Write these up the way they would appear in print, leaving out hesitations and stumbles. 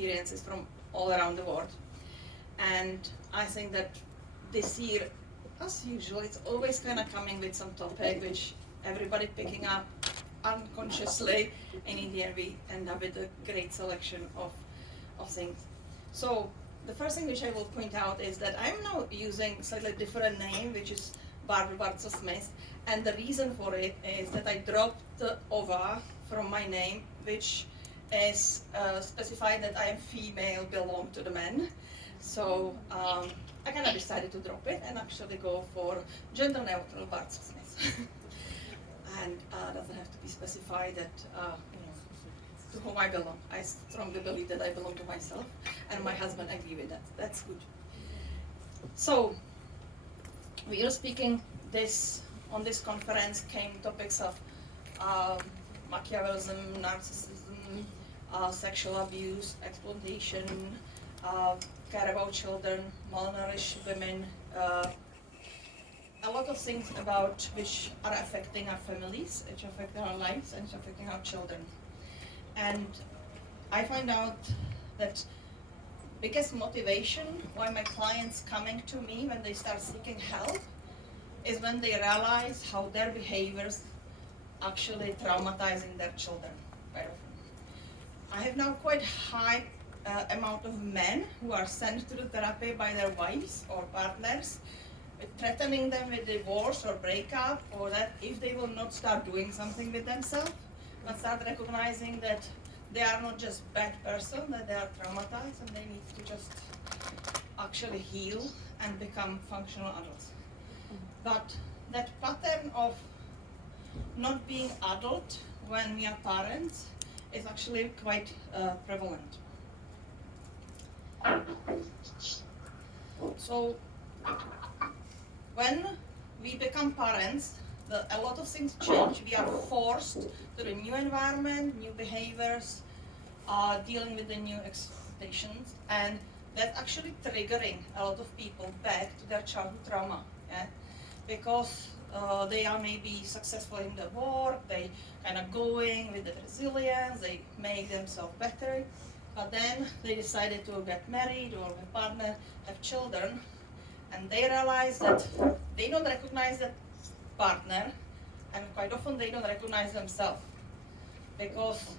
experiences from all around the world. And I think that this year, as usual, it's always kind of coming with some topic which everybody picking up unconsciously, and in the end we end up with a great selection of things. So the first thing which I will point out is that I'm now using a slightly different name, which is Barbara Bartzel-Smith, and the reason for it is that I dropped the ova from my name, which is specified that I am female, belong to the men. So I kind of decided to drop it and actually go for gender neutral Bartzel-Smith. And doesn't have to be specified that to whom I belong. I strongly believe that I belong to myself, and my husband agree with that. That's good. So we are speaking on this conference came topics of Machiavellism, narcissism, sexual abuse, exploitation, care about children, malnourished women, a lot of things about which are affecting our families, which affect our lives, and affecting our children. And I find out that biggest motivation why my clients coming to me when they start seeking help is when they realize how their behaviors actually traumatizing their children quite often. I have now quite high amount of men who are sent to the therapy by their wives or partners, threatening them with divorce or breakup, or that if they will not start doing something with themselves, but start recognizing that they are not just bad person, that they are traumatized and they need to just actually heal and become functional adults. But that pattern of not being adult when we are parents is actually quite prevalent. So when we become parents, a lot of things change. We are forced to the new environment, new behaviors, dealing with the new expectations, and that's actually triggering a lot of people back to their childhood trauma. Yeah? Because they are maybe successful in the work, they kind of going with the resilience, they make themselves better, but then they decided to get married or with a partner, have children, and they realize that they don't recognize that partner, and quite often they don't recognize themselves because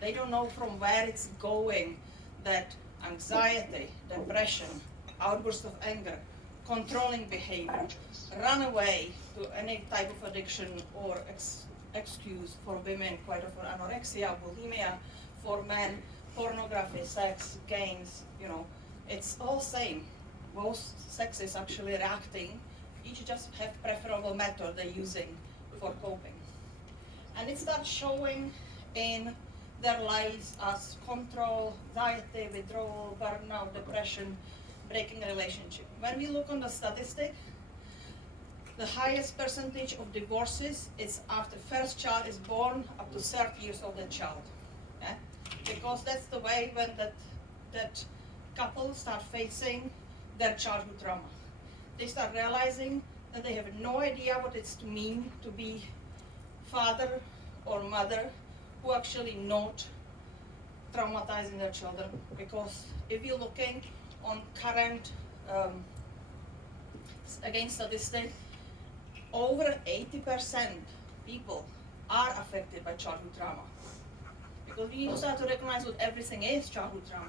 they don't know from where it's going, that anxiety, depression, outburst of anger, controlling behavior, run away to any type of addiction or excuse for women, quite often anorexia, bulimia, for men, pornography, sex, games, it's all same. Both sexes actually reacting, each just have preferable method they're using for coping. And it starts showing in their lives as control, anxiety, withdrawal, burnout, depression, breaking relationship. When we look on the statistic, the highest percentage of divorces is after first child is born up to 30 years of the child. Yeah? Because that's the way when that couple start facing their childhood trauma. They start realizing that they have no idea what it's to mean to be father or mother who actually not traumatizing their children. Because if you're looking on current again statistic, over 80% people are affected by childhood trauma. Because we need to start to recognize what everything is childhood trauma.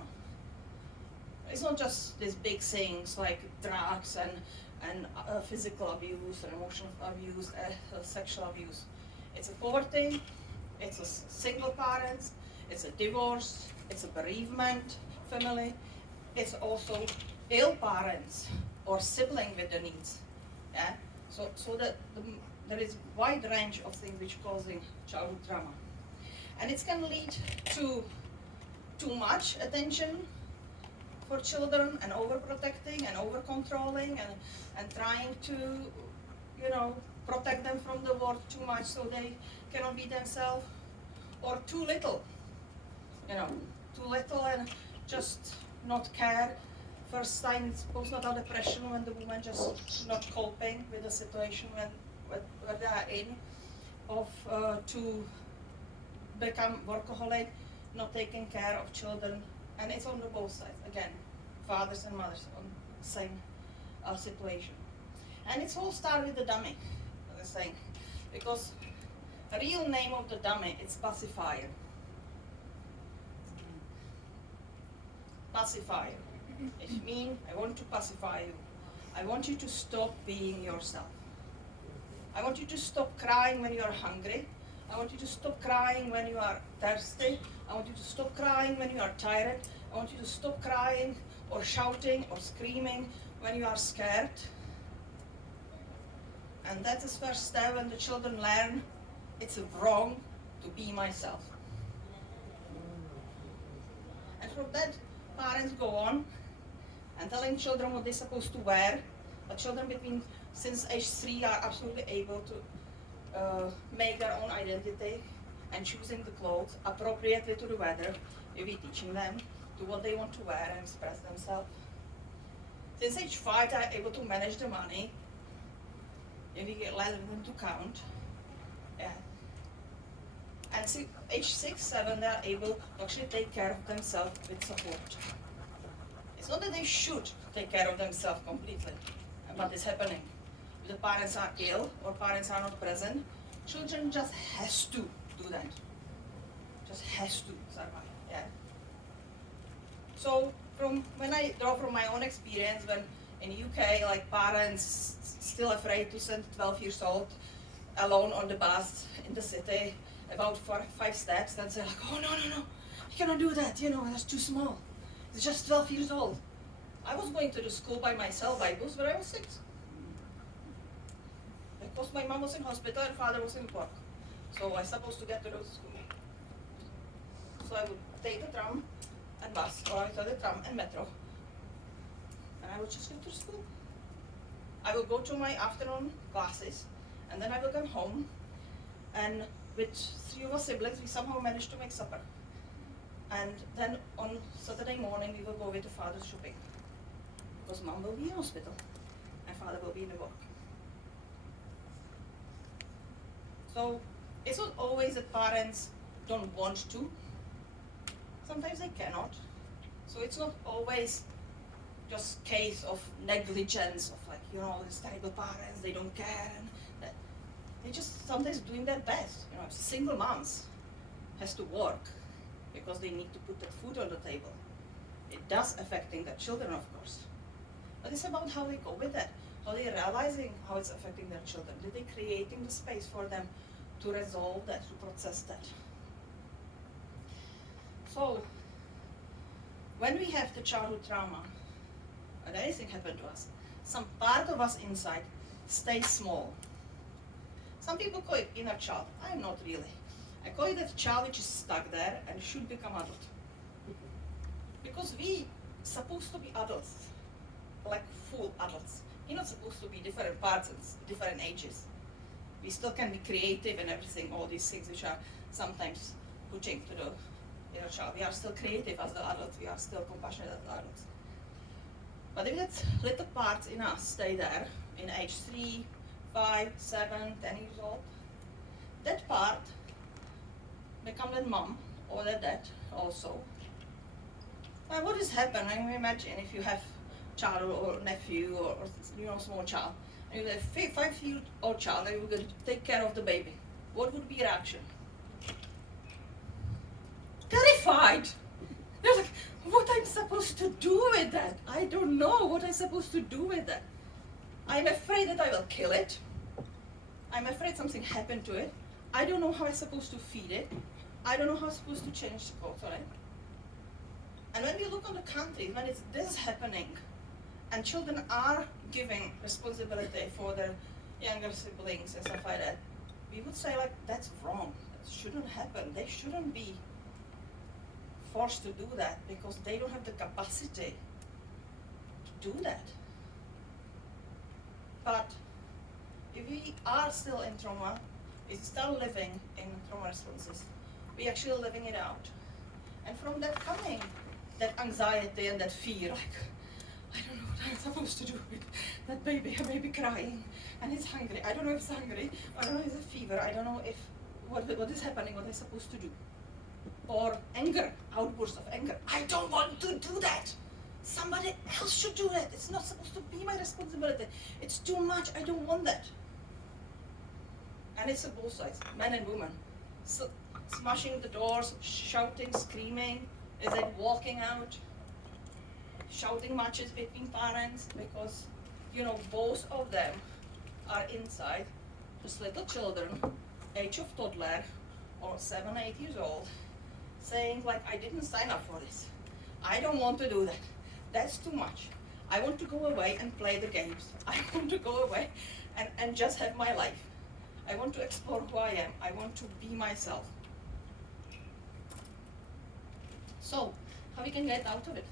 It's not just these big things like drugs and physical abuse and emotional abuse, sexual abuse. It's a poverty, it's a single parents, it's a divorce, it's a bereavement family, it's also ill parents or sibling with the needs. Yeah? So that there is wide range of things which causing childhood trauma. And it can lead to too much attention for children and overprotecting and over-controlling and trying to, protect them from the world too much so they cannot be themselves, or too little, too little and just not care. First sign it's postnatal depression when the woman just not coping with the situation where they are in, of to become workaholic, not taking care of children, And it's on the both sides. Again, fathers and mothers on the same situation. And it's all started with the dummy, as I was saying, because the real name of the dummy is pacifier. Pacifier. It means I want to pacify you. I want you to stop being yourself. I want you to stop crying when you are hungry. I want you to stop crying when you are thirsty. I want you to stop crying when you are tired. I want you to stop crying or shouting or screaming when you are scared. And that is first step when the children learn it's wrong to be myself. And from that, parents go on and telling children what they're supposed to wear. The children since age 3 are absolutely able to make their own identity and choosing the clothes appropriately to the weather. We'll be teaching them to what they want to wear and express themselves. Since age 5, they're able to manage the money. If we let them to count. Yeah. And age 6, 7, they're able to actually take care of themselves with support. It's not that they should take care of themselves completely, but it's happening. If the parents are ill or parents are not present, children just has to do that. Just has to survive. Yeah. So when I draw from my own experience, when in UK, like parents still afraid to send 12 years old alone on the bus in the city, about 5 steps, and say like, oh no, you cannot do that, that's too small. It's just 12 years old. I was going to the school by myself by bus when I was 6. Because my mom was in hospital and father was in work. So I was supposed to get to the school. So I would take the tram and bus, or I would take the tram and metro. And I would just get to school. I will go to my afternoon classes, and then I will come home, and with 3 of our siblings, we somehow managed to make supper. And then on Saturday morning, we will go with the father shopping. Because mom will be in hospital, and father will be in the work. So it's not always that parents don't want to. Sometimes they cannot. So it's not always just case of negligence, of like, these terrible parents, they don't care, and that. They're just sometimes doing their best. Single moms has to work because they need to put that food on the table. It does affecting their children, of course. But it's about how they go with that. How they're realizing how it's affecting their children. Are they creating the space for them to resolve that, to process that? So, when we have the childhood trauma, when anything happened to us, some part of us inside stays small. Some people call it inner child. I'm not really. I call it that child which is stuck there and should become adult. Because we supposed to be adults, like full adults. You're not supposed to be different parts and different ages. We still can be creative and everything, all these things which are sometimes pushing to the inner child. We are still creative as the adults, we are still compassionate as the adults. But if that little parts in us stay there, in age 3, 5, 7, 10 years old, that part become that mom or that dad also. And what is happening? Imagine if you have child or nephew or small child, and you have a 5-year-old child and you're going to take care of the baby. What would be your reaction? Terrified. They're like, what I'm supposed to do with that? I don't know what I'm supposed to do with that. I'm afraid that I will kill it. I'm afraid something happened to it. I don't know how I'm supposed to feed it. I don't know how I'm supposed to change the clothes on it. And when we look on the countries, when it's this happening, and children are giving responsibility for their younger siblings and stuff like that, we would say like, that's wrong. That shouldn't happen. They shouldn't be forced to do that because they don't have the capacity to do that. But if we are still in trauma, we still living in trauma responses, we actually living it out. And from that coming, that anxiety and that fear, like, I don't know what I'm supposed to do with that baby, a baby crying, and it's hungry. I don't know if it's hungry, I don't know if it's a fever, I don't know if what is happening, what I'm supposed to do. Or anger, outbursts of anger. I don't want to do that. Somebody else should do that. It's not supposed to be my responsibility. It's too much. I don't want that. And it's on both sides, men and women. So, smashing the doors, shouting, screaming. Is it walking out? Shouting matches between parents because, both of them are inside, just little children, age of toddler, or 7, 8 years old, saying like, I didn't sign up for this. I don't want to do that. That's too much. I want to go away and play the games. I want to go away and just have my life. I want to explore who I am. I want to be myself. So, how we can get out of it?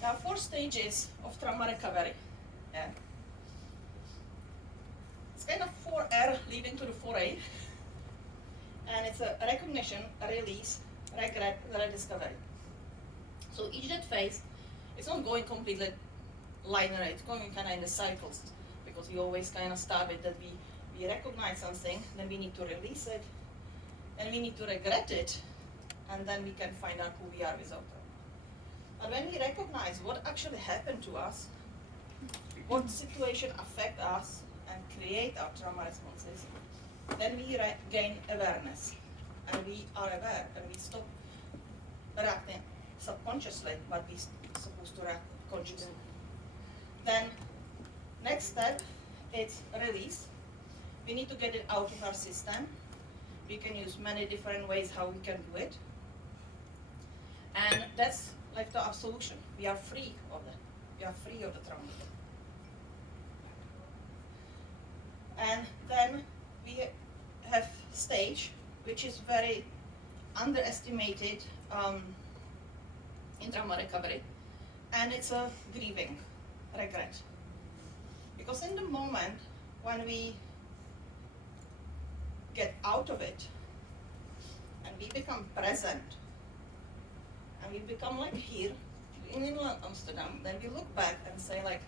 There are 4 stages of trauma recovery. Yeah. It's kind of 4R leading to the 4A. And it's a recognition, a release, regret, rediscovery. So each that phase, it's not going completely linear, it's going kind of in the cycles, because we always kind of start with that we recognize something, then we need to release it, and we need to regret it, and then we can find out who we are without it. But when we recognize what actually happened to us, what situation affect us and create our trauma responses, then we gain awareness, and we are aware, and we stop reacting subconsciously, but we're supposed to react consciously. Then, next step, it's release. We need to get it out of our system. We can use many different ways how we can do it. And that's like our solution. We are free of that. We are free of the trauma. And then we have stage, which is very underestimated in trauma recovery, and it's a grieving, regret. Because in the moment when we get out of it and we become present and we become like here in Amsterdam, then we look back and say like,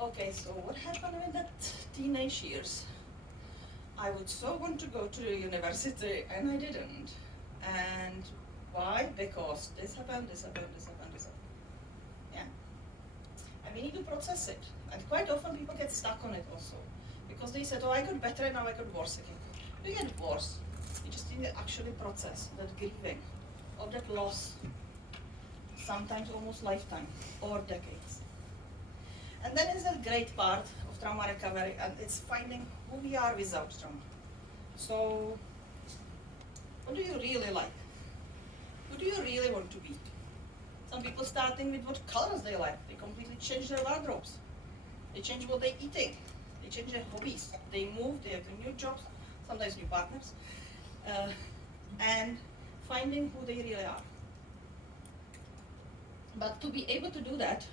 okay, so what happened with that teenage years? I would so want to go to the university and I didn't. And why? Because this happened, this happened, this happened, this happened. Yeah. And we need to process it. And quite often people get stuck on it also. Because they said, oh, I got better and now I got worse again. You get worse. You just need to actually process that grieving or that loss. Sometimes almost lifetime or decades. And then is that great part of trauma recovery, and it's finding who we are without trauma. So, what do you really like? Who do you really want to be? Some people starting with what colors they like. They completely change their wardrobes. They change what they're eating. They change their hobbies. They move, they have new jobs, sometimes new partners, and finding who they really are. But to be able to do that,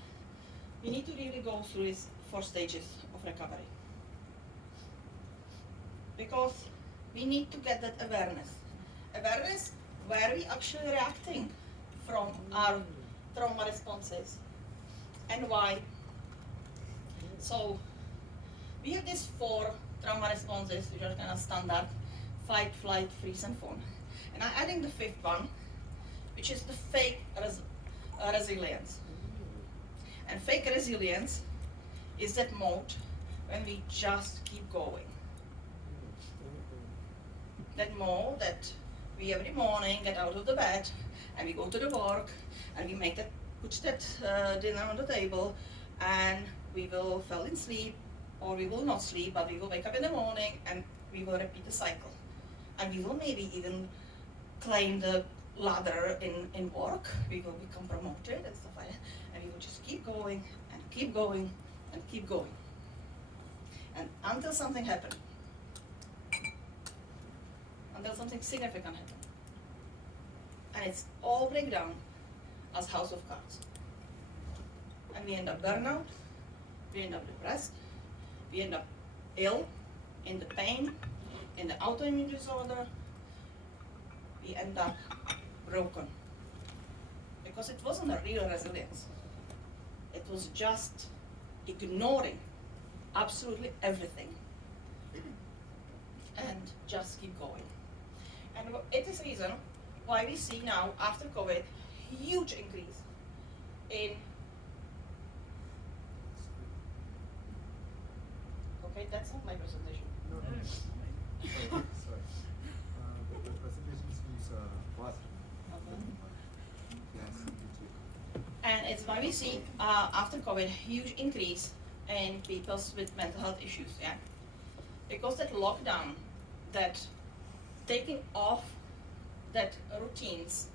we need to really go through these 4 stages of recovery. Because we need to get that awareness. Awareness where we actually reacting from our trauma responses and why. So we have these 4 trauma responses, which are kind of standard: fight, flight, freeze, and fawn. And I'm adding the 5th one, which is the fake resilience. And fake resilience is that mode when we just keep going. That mode that we every morning get out of the bed and we go to the work and we put that dinner on the table, and we will fall in sleep, or we will not sleep, but we will wake up in the morning and we will repeat the cycle. And we will maybe even climb the ladder in work, we will become promoted and stuff like that, and we will just keep going and keep going and keep going. And until something happens. Until something significant happens. And it's all breakdown as house of cards. And we end up burnout, we end up depressed, we end up ill, in the pain, in the autoimmune disorder, we end up broken. Because it wasn't a real resilience. It was just ignoring absolutely everything. And just keep going. And it is reason why we see now, after COVID, huge increase in, okay, that's not my presentation. No, no. Sorry. The presentation seems what? Okay. Yes, YouTube. And it's why we see, after COVID, huge increase in people with mental health issues, yeah? Because that lockdown, that taking off that routines.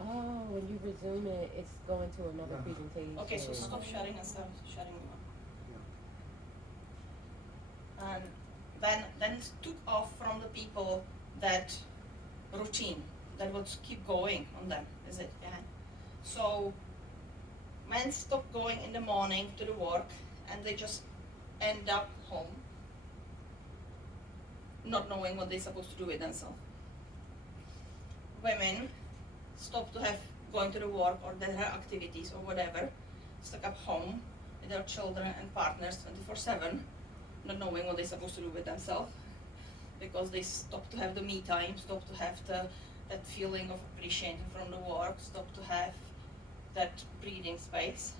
Oh, when you resume it, it's going to another presentation. Okay, so stop sharing and start sharing more. Yeah. And then it took off from the people that routine that would keep going on them, is it? Yeah. So men stop going in the morning to the work and they just end up home, not knowing what they're supposed to do with themselves. Women stop to have going to the work or their activities or whatever, stuck up home with their children and partners 24/7, not knowing what they're supposed to do with themselves, because they stop to have the me time, stop to have that feeling of appreciation from the work, stop to have that breathing space,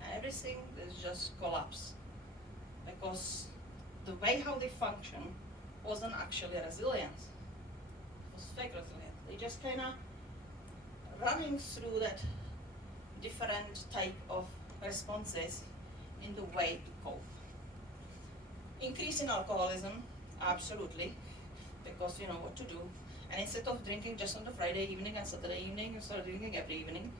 and everything is just collapse, because the way how they function wasn't actually resilience, it was fake resilience. They just kind of running through that different type of responses in the way to cope. Increase in alcoholism, absolutely, because you know what to do. And instead of drinking just on the Friday evening and Saturday evening, you start drinking every evening.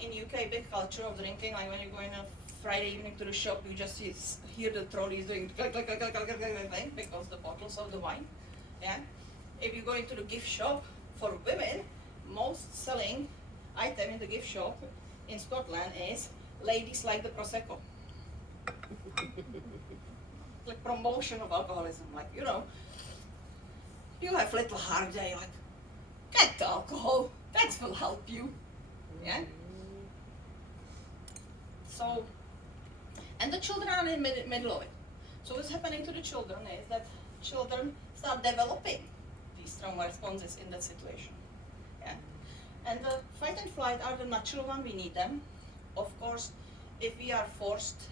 In UK, big culture of drinking, like when you go in a Friday evening to the shop, you just hear the trolleys doing click, click, click, click, click, click, click, click, because the bottles of the wine. Yeah. If you go into the gift shop, for women, most selling item in the gift shop in Scotland is ladies like the Prosecco. Like promotion of alcoholism, like, you know, you have little hard day, like, get the alcohol, that will help you. Yeah? So, and the children are in the middle of it. So what's happening to the children is that children start developing these trauma responses in that situation. Yeah? And the fight and flight are the natural one, we need them. Of course, if we are forced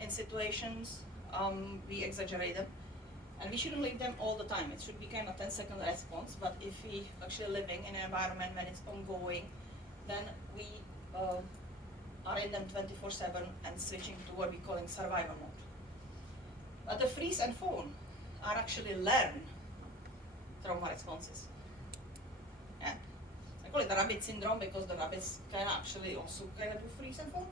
in situations, we exaggerate them. And we shouldn't leave them all the time. It should be kind of 10-second response, but if we actually living in an environment when it's ongoing, then we are in them 24/7 and switching to what we're calling survival mode. But the freeze and fawn are actually learned trauma responses. Yeah. I call it the rabbit syndrome because the rabbits can actually also kind of do freeze and fawn.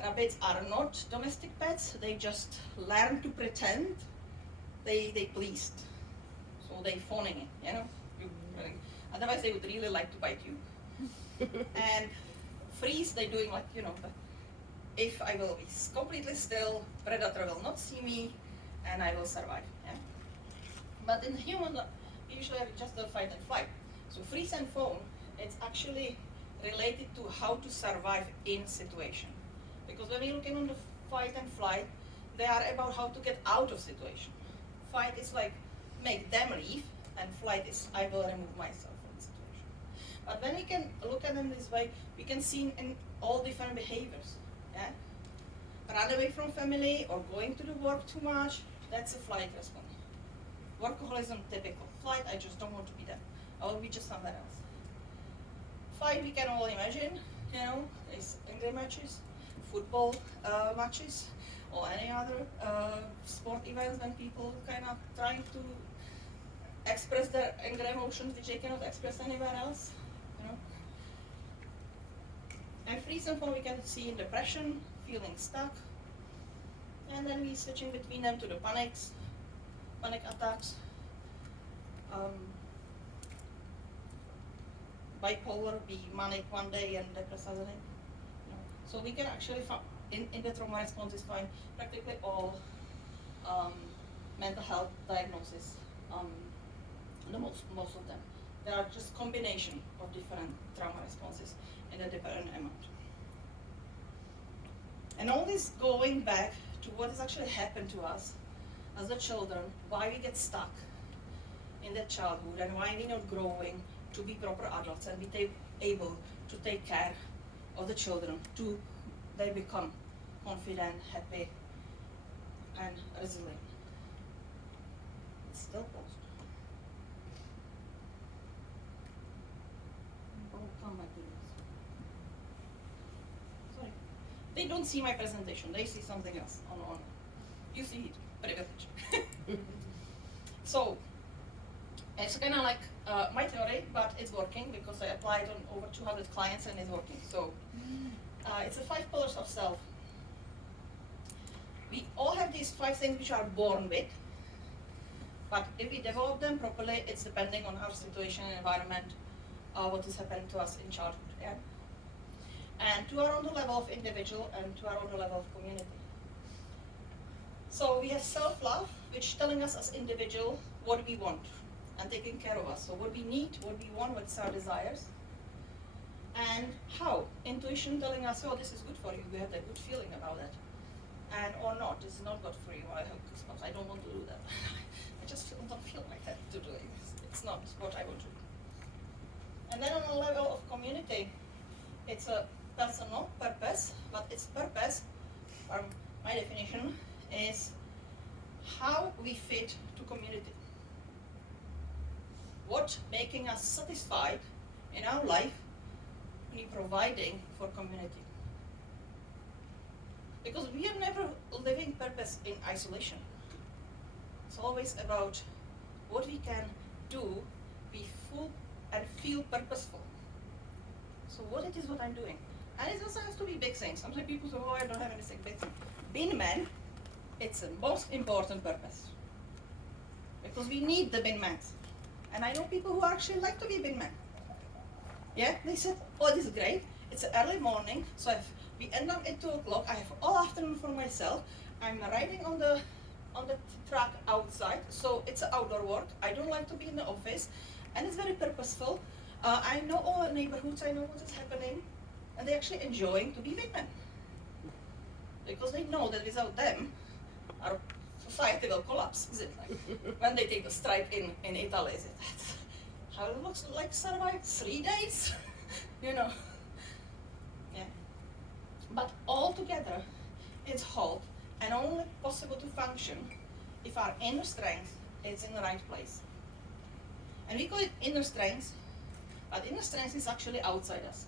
Rabbits are not domestic pets, they just learn to pretend they pleased. So they fawning it, you know? Otherwise they would really like to bite you. And freeze, they're doing like, you know, if I will be completely still, predator will not see me, and I will survive. Yeah? But in human, usually have just the fight and flight. So freeze and fawn, it's actually related to how to survive in situation. Because when you're looking on the fight and flight, they are about how to get out of situation. Fight is like make them leave, and flight is I will remove myself from the situation. But when we can look at them this way, we can see in all different behaviors. Yeah? Run away from family or going to the work too much, that's a flight response. Workaholism, typical. Flight, I just don't want to be there. I will be just somewhere else. Fight, we can all imagine, you know, is angry matches, football matches, or any other sport events when people kind of trying to express their anger emotions which they cannot express anywhere else, you know. And freeze and fawn we can see in depression, feeling stuck, and then we switching between them to the panics, panic attacks, bipolar, be manic one day and depressed other day. You know. So we can actually find in the trauma responses find practically all mental health diagnoses, most of them. There are just combination of different trauma responses in a different amount. And all this going back to what has actually happened to us as the children, why we get stuck in that childhood, and why we're not growing to be proper adults and be able to take care of the children to they become confident, happy, and resilient. It's still paused. Oh, come back to this. Sorry. They don't see my presentation, they see something else on. You see it, privilege. So, it's kind of like my theory, but it's working because I applied on over 200 clients and it's working. So, it's the 5 pillars of self. We all have these 5 things which are born with, but if we develop them properly, it's depending on our situation and environment, what is happening to us in childhood. Yeah? And to our own level of individual and to our own level of community. So we have self-love, which telling us as individual what we want and taking care of us. So what we need, what we want, what's our desires. And how? Intuition telling us, oh, this is good for you, we have that good feeling about it. And or not, this is not good for you, I don't want to do that. I just don't feel like that to do it. It's not what I want to do. And then on a level of community, it's a personal purpose, but its purpose, from my definition, is how we fit to community. What making us satisfied in our life in providing for community. Because we are never living purpose in isolation. It's always about what we can do, be full and feel purposeful. So what it is what I'm doing. And it also has to be big things. Sometimes people say, oh, I don't have anything big. Being man, it's the most important purpose. Because we need the bin men. And I know people who actually like to be bin men. Yeah, they said, oh, this is great. It's early morning, so if we end up at 2 o'clock, I have all afternoon for myself. I'm riding on the track outside, so it's outdoor work. I don't like to be in the office, and it's very purposeful. I know all the neighborhoods, I know what is happening, and they're actually enjoying to be bin men. Because they know that without them, our society will collapse, is it? Like when they take the strike in Italy, is it? How it looks like survive 3 days, you know. Yeah. But all together, it's whole and only possible to function if our inner strength is in the right place. And we call it inner strength, but inner strength is actually outside us.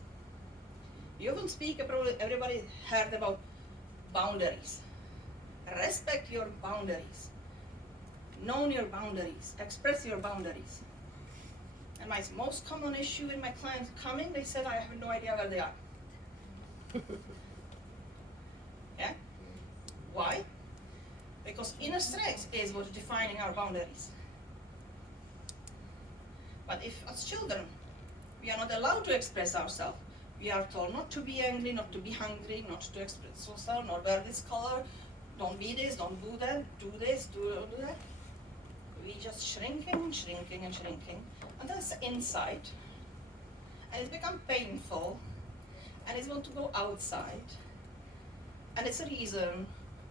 You often speak, probably everybody heard about boundaries. Respect your boundaries. Know your boundaries. Express your boundaries. And my most common issue in my clients coming, they said, I have no idea where they are. Yeah? Why? Because inner strength is what's defining our boundaries. But if as children, we are not allowed to express ourselves, we are told not to be angry, not to be hungry, not to express ourselves, not wear this color, don't be this, don't do that, do this, do that. We just shrinking and shrinking and shrinking until it's inside, and it's become painful, and it's want to go outside. And it's a reason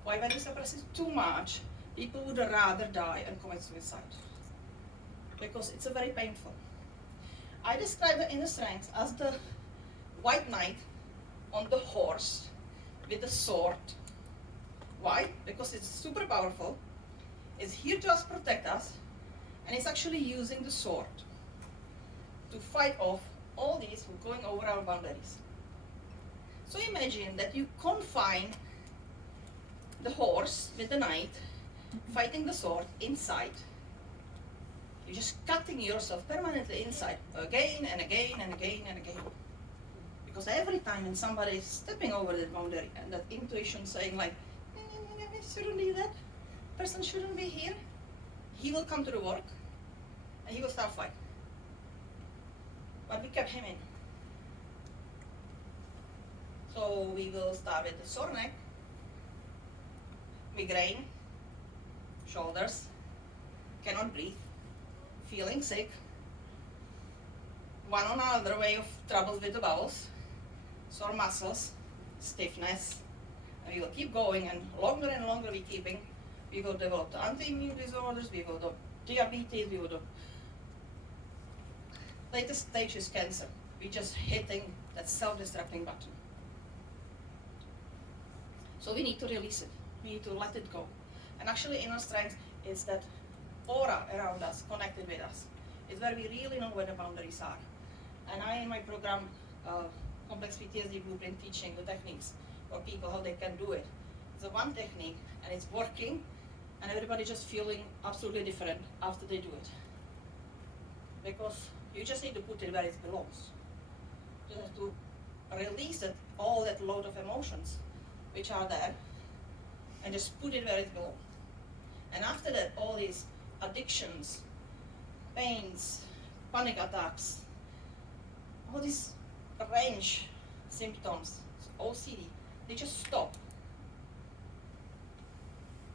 why when you suppress it too much, people would rather die and commit suicide. Because it's a very painful. I describe the inner strength as the white knight on the horse with the sword. Why? Because it's super powerful, it's here to protect us, and it's actually using the sword to fight off all these who are going over our boundaries. So imagine that you confine the horse with the knight, fighting the sword inside. You're just cutting yourself permanently inside, again and again and again and again. Because every time when somebody is stepping over that boundary and that intuition saying like, shouldn't be that, person shouldn't be here, he will come to the work and he will start fighting. But we kept him in. So we will start with the sore neck, migraine, shoulders, cannot breathe, feeling sick, one or another way of troubles with the bowels, sore muscles, stiffness, And we will keep going, and longer we keeping, we will develop the autoimmune disorders, we will develop diabetes, we will develop latest stage is cancer. We're just hitting that self-destructing button. So we need to release it. We need to let it go. And actually, inner strength is that aura around us, connected with us. It's where we really know where the boundaries are. And I, in my program, Complex PTSD Blueprint, teaching the techniques for people how they can do it. It's a one technique, and it's working, and everybody just feeling absolutely different after they do it. Because you just need to put it where it belongs. You have to release it, all that load of emotions which are there, and just put it where it belongs. And after that, all these addictions, pains, panic attacks, all these range symptoms, OCD, they just stop.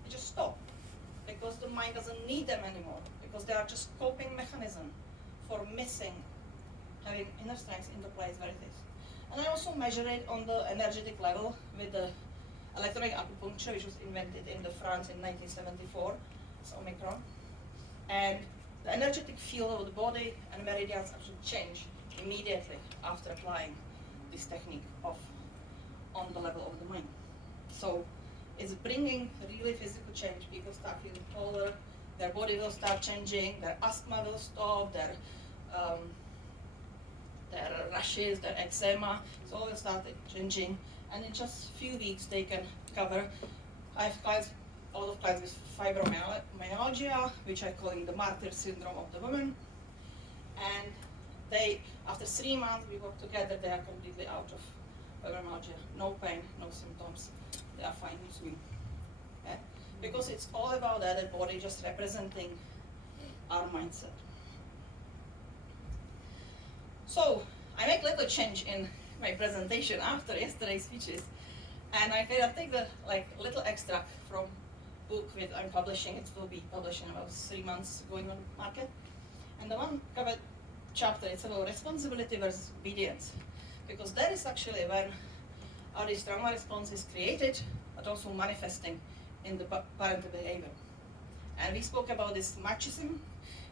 They just stop because the mind doesn't need them anymore, because they are just coping mechanism for missing having inner strength in the place where it is. And I also measure it on the energetic level with the electronic acupuncture, which was invented in France in 1974, it's Omicron. And the energetic field of the body and meridians actually change immediately after applying this technique on the level of the mind. So it's bringing really physical change. People start feeling taller, their body will start changing, their asthma will stop, their rashes, their eczema, so all will start changing. And in just a few weeks they can cover. I have a lot of clients with fibromyalgia, which I call the martyr syndrome of the woman. And they, after 3 months we work together, they are completely out of fibromyalgia. No pain, no symptoms. They are fine with me. Okay? Because it's all about that body just representing our mindset. So I make little change in my presentation after yesterday's speeches, and I can take the little extract from book which I'm publishing. It will be published in about 3 months, going on market. And the one covered chapter, it's about responsibility versus obedience, because that is actually when our this trauma response is created, but also manifesting in the parental behavior. And we spoke about this machismo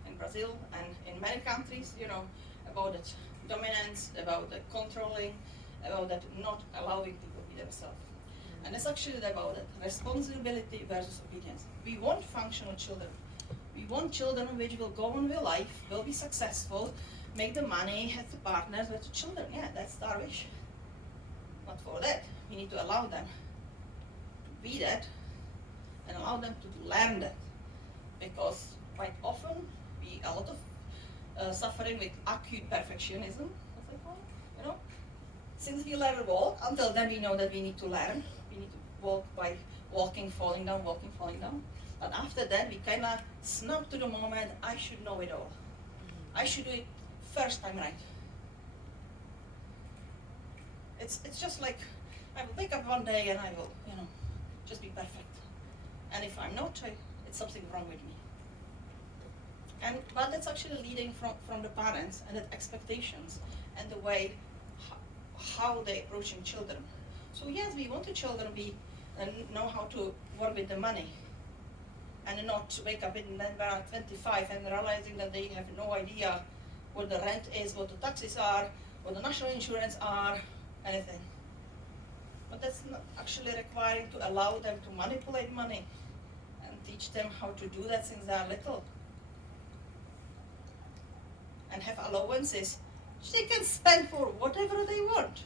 in Brazil and in many countries, about that dominance, about the controlling, about that not allowing people to be themselves. And it's actually about that responsibility versus obedience. We want functional children. We want children which will go on with life, will be successful, make the money, have the partners, with the children. Yeah, that's our wish. But for that, we need to allow them to be that and allow them to learn that. Because quite often, a lot of suffering with acute perfectionism, as I call it, Since we learn to walk, until then we know that we need to learn. We need to walk by walking, falling down, walking, falling down. But after that, we kind of snap to the moment, I should know it all. I should do it first time right. It's just like, I will wake up one day and I will, just be perfect. And if I'm not, it's something wrong with me. But that's actually leading from the parents and the expectations and the way how they're approaching children. So yes, we want the children to know how to work with the money, and not wake up when they're 25 and realizing that they have no idea what the rent is, what the taxes are, what the national insurance are, anything. But that's not actually requiring to allow them to manipulate money and teach them how to do that since they are little. And have allowances which they can spend for whatever they want.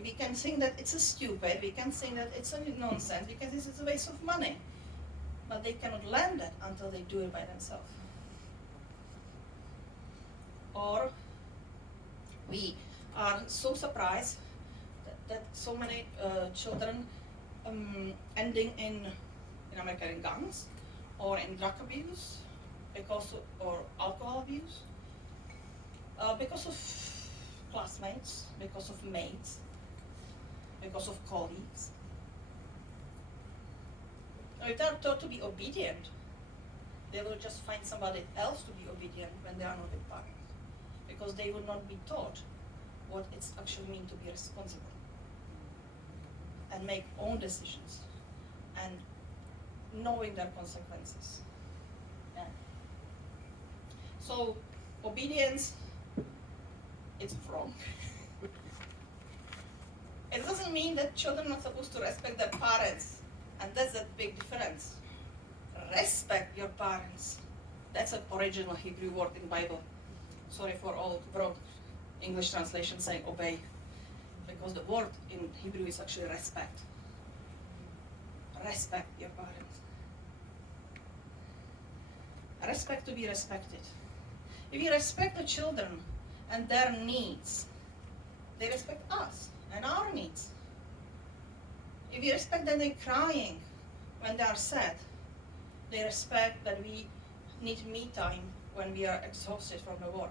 We can think that it's a stupid, we can think that it's a nonsense, because this is a waste of money. But they cannot learn that until they do it by themselves. Or we are so surprised that so many children ending in America in gangs or in drug abuse, or alcohol abuse, because of classmates, because of mates, because of colleagues. If they are taught to be obedient, they will just find somebody else to be obedient when they are not with parents, because they will not be taught what it actually means to be responsible. and make own decisions and knowing their consequences. Yeah. So obedience, it's wrong. It doesn't mean that children are not supposed to respect their parents, and that's a big difference. Respect your parents. That's an original Hebrew word in Bible. Sorry for all broad English translation saying obey, because the word in Hebrew is actually respect. Respect your parents. Respect to be respected. If you respect the children and their needs, they respect us and our needs. If you respect that they're crying when they are sad, they respect that we need me time when we are exhausted from the work.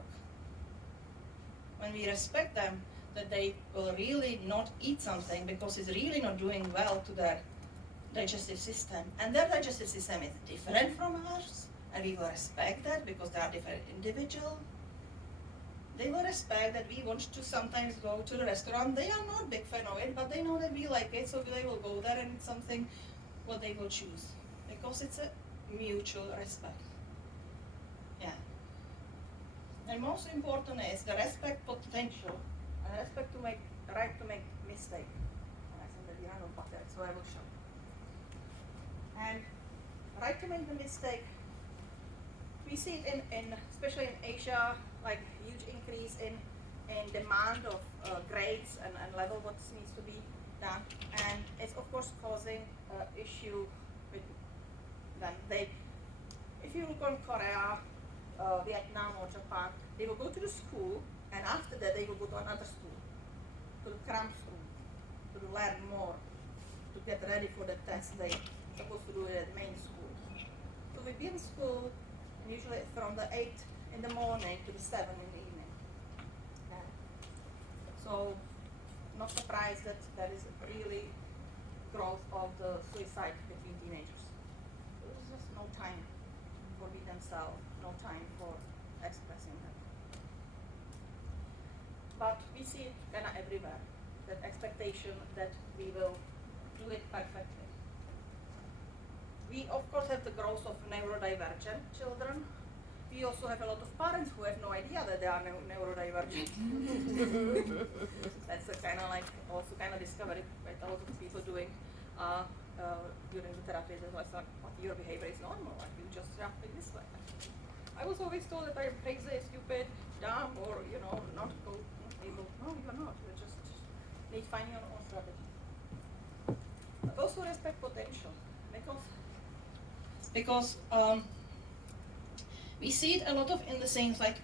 When we respect them, that they will really not eat something because it's really not doing well to their digestive system, and their digestive system is different from ours, and we will respect that because they are different individuals. They will respect that we want to sometimes go to the restaurant. They are not big fan of it, but they know that we like it, so they will go there, and it's something what they will choose because it's a mutual respect. Yeah. And most important is the respect potential and respect to make right to make mistake. I think that you are not better, so I will show. And right to make the mistake, we see it in especially in Asia, like huge increase in demand of grades and level what needs to be done, and it's of course causing issue with them. If you look on Korea, Vietnam or Japan, they will go to the school, and after that they will go to another school, to the cram school, to learn more, to get ready for the test they supposed to do it at main school. So we be in school usually from the 8 in the morning to the 7 in the evening. Yeah. So not surprised that there is really growth of the suicide between teenagers. So there's just no time for be themselves, no time for expressing them. But we see it kind of everywhere, that expectation that we will do it perfectly. We of course have the growth of neurodivergent children. We also have a lot of parents who have no idea that they are neurodivergent. That's a kind of like also kind of discovery that a lot of people doing during the therapy. That was like, what your behavior is normal, like you just react like this way. I was always told that I'm crazy, stupid, dumb, or not able. No, you're not. You just need to find your own strategy. But also respect potential, because we see it a lot of in the things like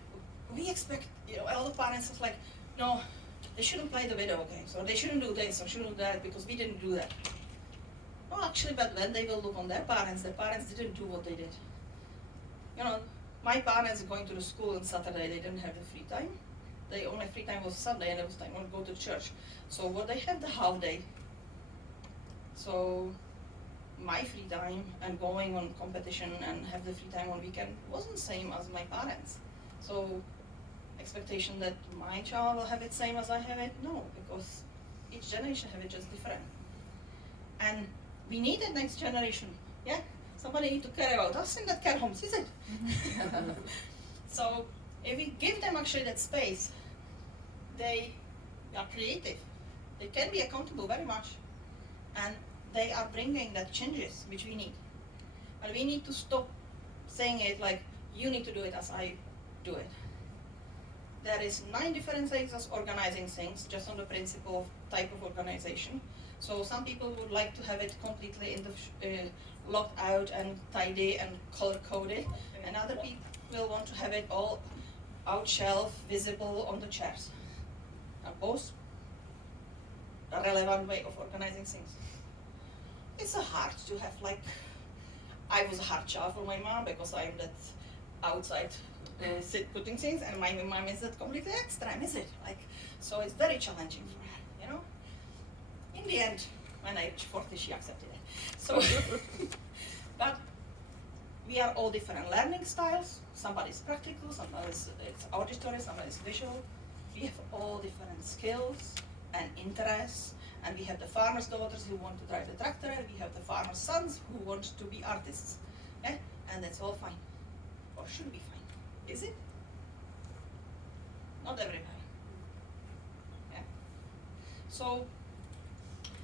we expect. A lot of parents is like, no, they shouldn't play the video games, or they shouldn't do this, or shouldn't do that because we didn't do that. No, actually, but when they will look on their parents didn't do what they did. My parents going to the school on Saturday, they didn't have the free time. The only free time was Sunday, and it was time to go to church. So what they had the half day. So my free time and going on competition and have the free time on weekend wasn't same as my parents. So expectation that my child will have it same as I have it, no, because each generation have it just different. And we need the next generation, yeah? Somebody need to care about us in that care homes, is it? So if we give them actually that space, they are creative. They can be accountable very much. And they are bringing that changes which we need. But we need to stop saying it like, you need to do it as I do it. There is 9 different things as organizing things, just on the principle of type of organization. So some people would like to have it completely in the locked out and tidy and color coded, and other people will want to have it all out shelf, visible on the chairs. Both a relevant way of organizing things. It's hard to have I was a hard child for my mom because I am that outside putting things, and my mom is that completely extreme, is it? So it's very challenging for her, In the end, when I reached 40, she accepted it. So, but we are all different learning styles. Somebody's practical, somebody's it's auditory, somebody's visual. We have all different skills and interests And we have the farmers' daughters who want to drive the tractor, and we have the farmers' sons who want to be artists. Yeah? And that's all fine. Or should be fine. Is it? Not everywhere. Yeah? So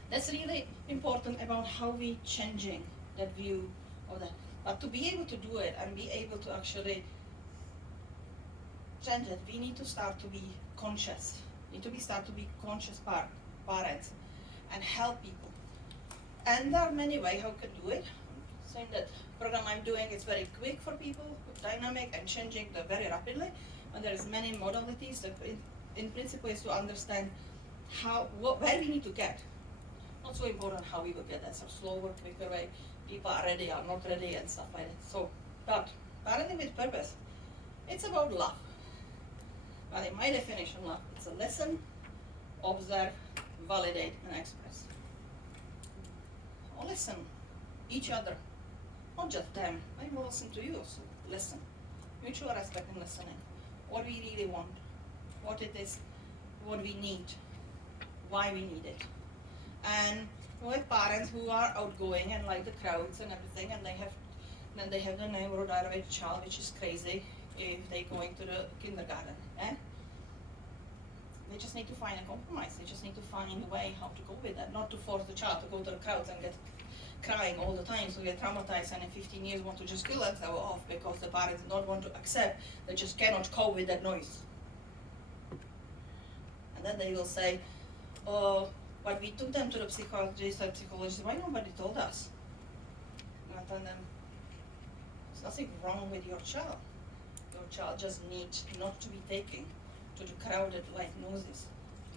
that's really important about how we changing that view of that. But to be able to do it and be able to actually change it, we need to start to be conscious. Start to be conscious parents and help people. And there are many ways how we can do it. I'm saying that program I'm doing is very quick for people, dynamic and changing very rapidly. And there is many modalities that in principle is to understand where we need to get. Not so important how we will get that, so slower, quicker way. People are ready, are not ready, and stuff like that. So, but parenting with purpose, it's about love. But in my definition, love, it's a listen, observe, validate, and express. Or listen, each other, not just them. I will listen to you also. Listen, mutual respect and listening. What we really want, what it is, what we need, why we need it. And we have parents who are outgoing and like the crowds and everything, and they have the neurodivergent child, which is crazy if they go into the kindergarten. Eh? They just need to find a compromise. They just need to find a way how to go with that, not to force the child to go to the crowds and get crying all the time, so they get traumatized and in 15 years want to just kill themselves off because the parents don't want to accept, they just cannot cope with that noise. And then they will say, oh, but we took them to the psychologist and psychologist, why nobody told us? And I tell them, there's nothing wrong with your child. Your child just needs not to be taken to the crowded life noises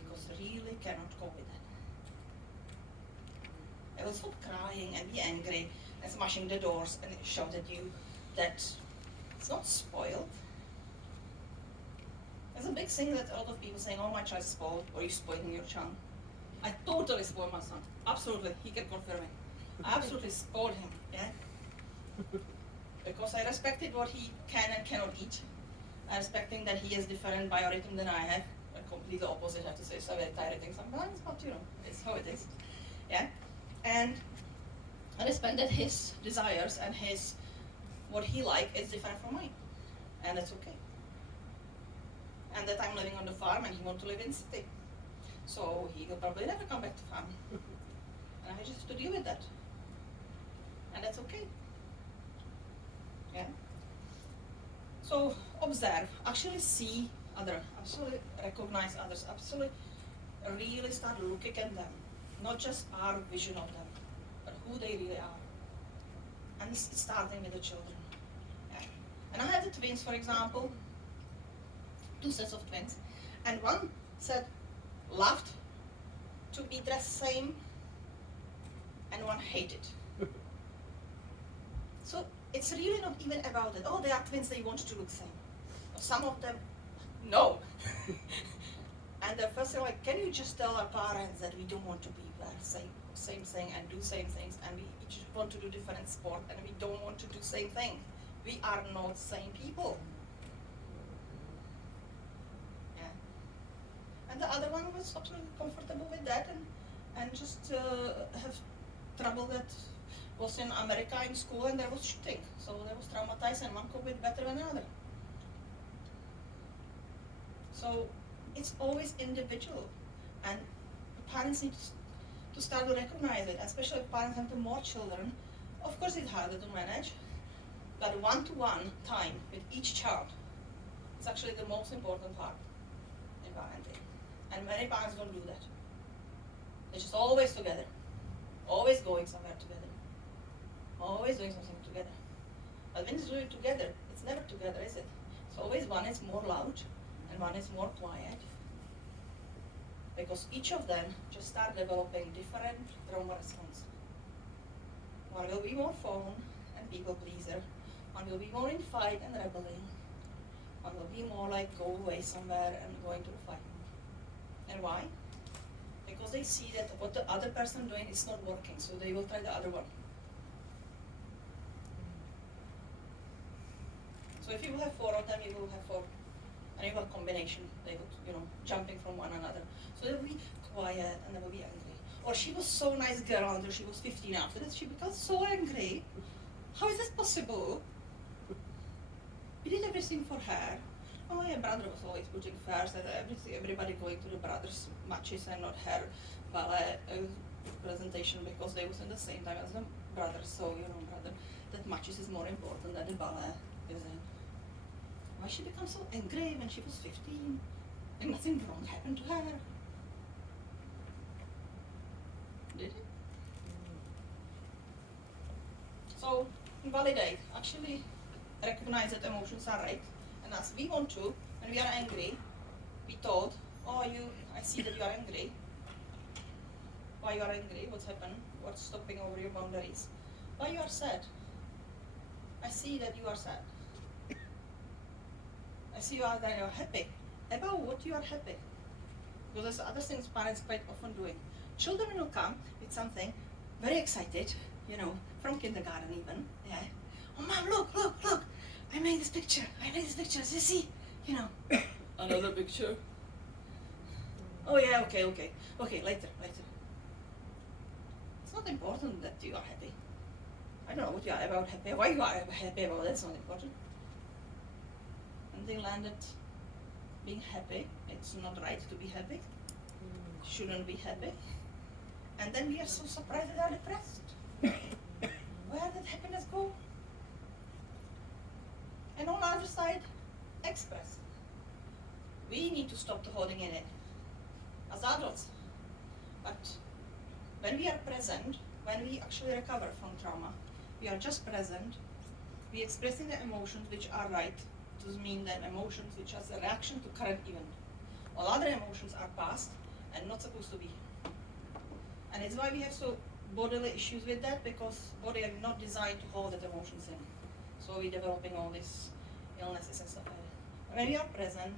because they really cannot cope with that. They will stop crying and be angry and smashing the doors and shout at you that it's not spoiled. There's a big thing that a lot of people saying, oh, my child is spoiled, or you're spoiling your child. I totally spoiled my son. Absolutely, he can confirm it. I absolutely spoiled him, yeah? Because I respected what he can and cannot eat. I respecting that he has different biorhythm than I have. Completely opposite, I have to say, so very tiring sometimes, but it's how it is, yeah? And I respect that his desires and what he like is different from mine, and that's okay. And that I'm living on the farm and he wants to live in city. So he will probably never come back to farm. And I just have to deal with that. And that's okay. Yeah? So observe, actually see others, absolutely recognize others, absolutely really start looking at them. Not just our vision of them, but who they really are. And it's starting with the children. Yeah. And I had the twins, for example, 2 sets of twins, and one set loved to be dressed same, and one hated. So it's really not even about it. Oh, they are twins, they want to look same. Some of them, no. And the first thing, like, can you just tell our parents that we don't want to be same thing and do same things, and we each want to do different sport, and we don't want to do same thing. We are not same people. Yeah. And the other one was absolutely comfortable with that, and just have trouble that was in America in school, and there was shooting, so they was traumatized, and one coped better than the other. So it's always individual, and parents need to start to recognize it, especially if parents have more children. Of course it's harder to manage, but one-to-one time with each child is actually the most important part in parenting. And many parents don't do that. They're just always together, always going somewhere together, always doing something together. But when you do it together, it's never together, is it? It's always one is more loud and one is more quiet, because each of them just start developing different trauma response. One will be more phone and people pleaser. One will be more in fight and rebelling. One will be more like go away somewhere and going to the fight. And why? Because they see that what the other person doing is not working, so they will try the other one. So if you will have 4 of them, you will have 4. And you have a combination, they will, jumping from one another. So they will be quiet and they will be angry. Or she was so nice girl until she was 15. After that, she becomes so angry. How is this possible? We did everything for her. Oh, my brother was always putting first, and everybody going to the brother's matches and not her ballet presentation because they was in the same time as the brother. So, brother, that matches is more important than the ballet, isn't? Why she became so angry when she was 15 and nothing wrong happened to her? Did it? So, validate. Actually, recognize that emotions are right. And as we want to, when we are angry, we told, oh, I see that you are angry. Why you are angry? What's happened? What's stopping over your boundaries? Why you are sad? I see that you are sad. I see that you are happy. About what you are happy. Because there's other things parents quite often doing. Children will come with something very excited, from kindergarten even. Yeah. Oh, mom, look. I made this picture. You see? Another picture. Oh yeah, okay. Okay, later. It's not important that you are happy. I don't know what you are about happy. Why you are happy about that's not important. And they landed being happy. It's not right to be happy. Shouldn't be happy. And then we are so surprised that they are depressed. Where did happiness go? And on the other side, express. We need to stop the holding in it as adults. But when we are present, when we actually recover from trauma, we are just present. We expressing the emotions which are right. Does mean that emotions which are a reaction to current event. All other emotions are past and not supposed to be. And it's why we have so bodily issues with that, because body are not designed to hold that emotions in. So we're developing all these illnesses and stuff like that. When we are present,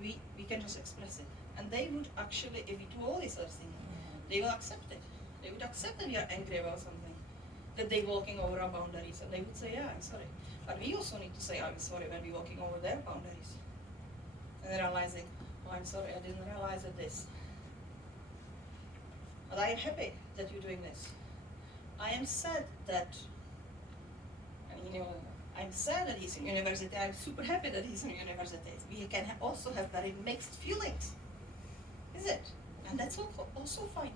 we can just express it. And they would actually, if we do all these other things, they will accept it. They would accept that we are angry about something, that they're walking over our boundaries, and they would say, yeah, I'm sorry. But we also need to say, I'm sorry, when we're walking over their boundaries. And realizing, oh, I'm sorry, I didn't realize that this. But I am happy that you're doing this. I am sad that, I'm sad that he's in university. I'm super happy that he's in university. We can also have very mixed feelings. Is it? And that's also fine.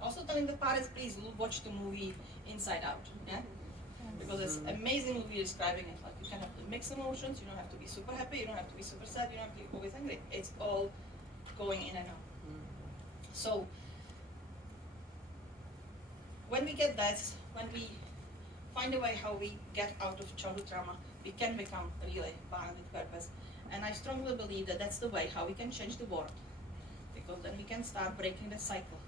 Also telling the parents, please watch the movie Inside Out. Yeah? Because it's an amazing movie describing it. Like, you can have the mixed emotions. You don't have to be super happy. You don't have to be super sad. You don't have to be always angry. It's all going in and out. So when we get that, when we find a way how we get out of childhood trauma, we can become really parent with purpose. And I strongly believe that that's the way how we can change the world, because then we can start breaking the cycle.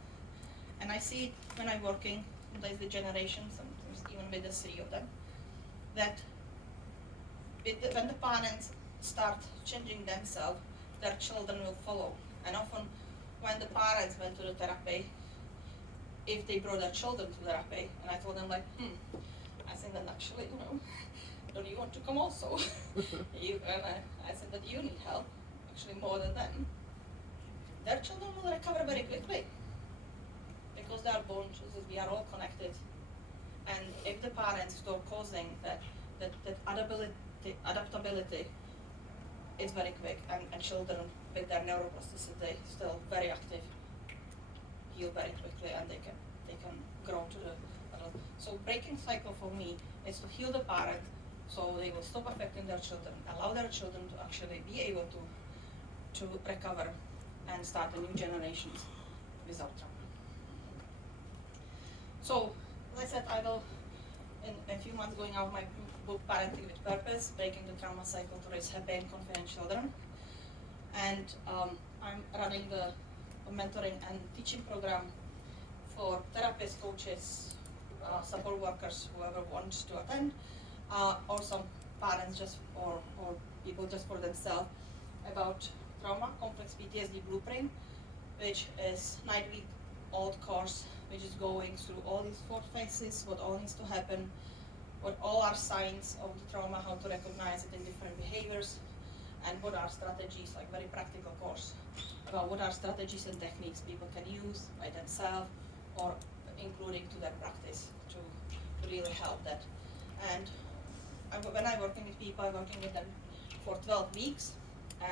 And I see it when I'm working with the generations, sometimes even with the three of them, that when the parents start changing themselves, their children will follow. And often when the parents went to the therapy, if they brought their children to therapy, and I told them like, I think that actually, don't you want to come also? I said that you need help, actually more than them. Their children will recover very quickly, because they are born choosers, we are all connected. And if the parents start causing that adaptability is very quick, and children with their neuroplasticity still very active, heal very quickly, and they can grow to the adult. So breaking cycle for me is to heal the parent, so they will stop affecting their children, allow their children to actually be able to recover and start the new generations without trauma. So, as I said, I will, in a few months, going out my book, Parenting with Purpose, Breaking the Trauma Cycle to Raise Happy and Confident Children. And I'm running the mentoring and teaching program for therapists, coaches, support workers, whoever wants to attend, or some parents or people just for themselves, about trauma, complex PTSD blueprint, which is 9-week-old course, which is going through all these 4 phases, what all needs to happen, what all are signs of the trauma, how to recognize it in different behaviors, and what are strategies, like very practical course, about what are strategies and techniques people can use by themselves or including to their practice to really help that. And when I'm working with people, I'm working with them for 12 weeks,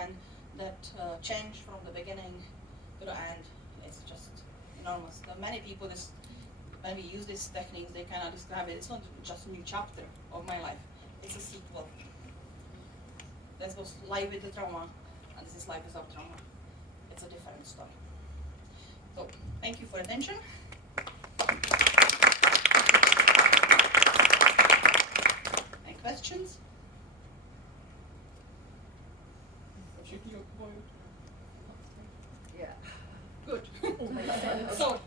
and that change from the beginning to the end is just enormous. Many people, when we use these techniques, they kind of describe it, it's not just a new chapter of my life, it's a sequel. That was life with the trauma, and this is life without trauma. It's a different story. So, thank you for attention. Any questions? Yeah. Good. So,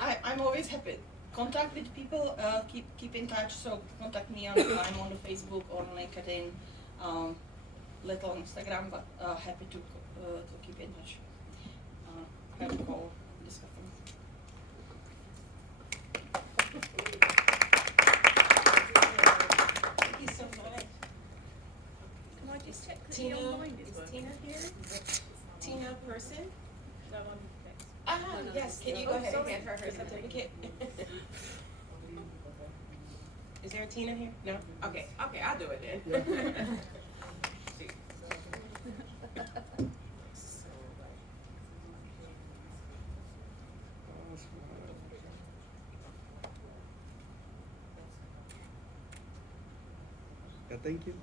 I'm always happy. Contact with people, keep in touch. So contact me I'm on the Facebook or on LinkedIn, little on Instagram, but happy to keep in touch. Have a call, discuss things. Thank you so much. Can I just check that Tina, your mind is is working? Tina here? Tina Person? No, I'm next. Ah, yes, can you go ahead and hand her her certificate? Is there a Tina here? No? Okay, I'll do it then. Thank you.